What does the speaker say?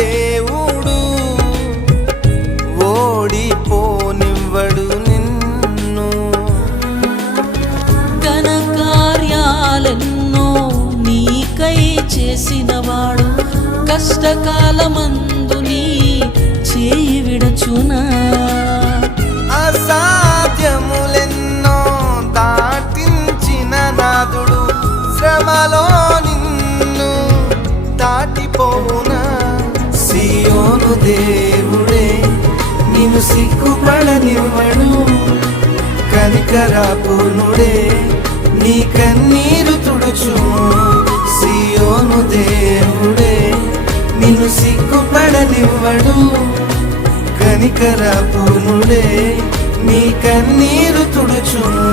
దేవుడు ఓడిపోనివ్వడు నిన్ను. ఘన కార్యాలెన్నో నీకై చేసినవాడు కష్టకాలమందు నీ చేయి విడచునా. అసాధ్యములెన్నో దాటించిన నాదుడు శ్రమలో నిన్ను దాటిపోవునా. సియోను దేవుడే నిన్ను సిగ్గుపడనివ్వడు, కనికరాపూర్ణుడే నీ కన్నీరు తుడుచును. సియోను దేవుడే నిన్ను సిగ్గుపడనివ్వడు, కనికరాపూర్ణుడే నీ కన్నీరు తుడుచును.